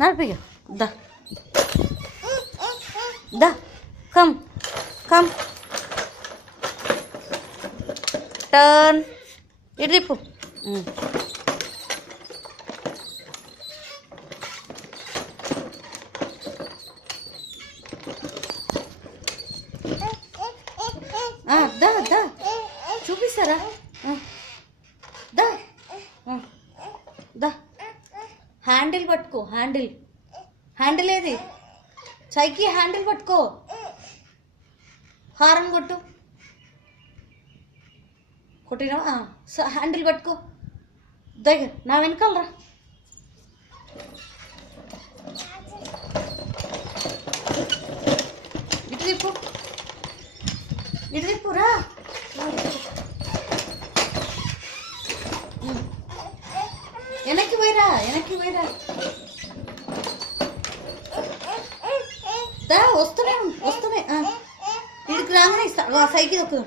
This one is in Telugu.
నడిపిగా దా దా కమ్ కమ్ టర్న్ ఇటు తిప్పు దా దా చూపిస్తారా దా దా హ్యాండిల్ పట్టుకో హ్యాండిల్ ఏది సైకి హ్యాండిల్ పట్టుకో హారన్ కొట్టినావా హ్యాండిల్ పట్టుకో దగ్గర నా వెనకాలరా ఇటు తిప్పురా వెనక్కి పోయిరా దా వస్తూనే ఇడికి రాగానే ఇస్తా సైకిల్ ఒక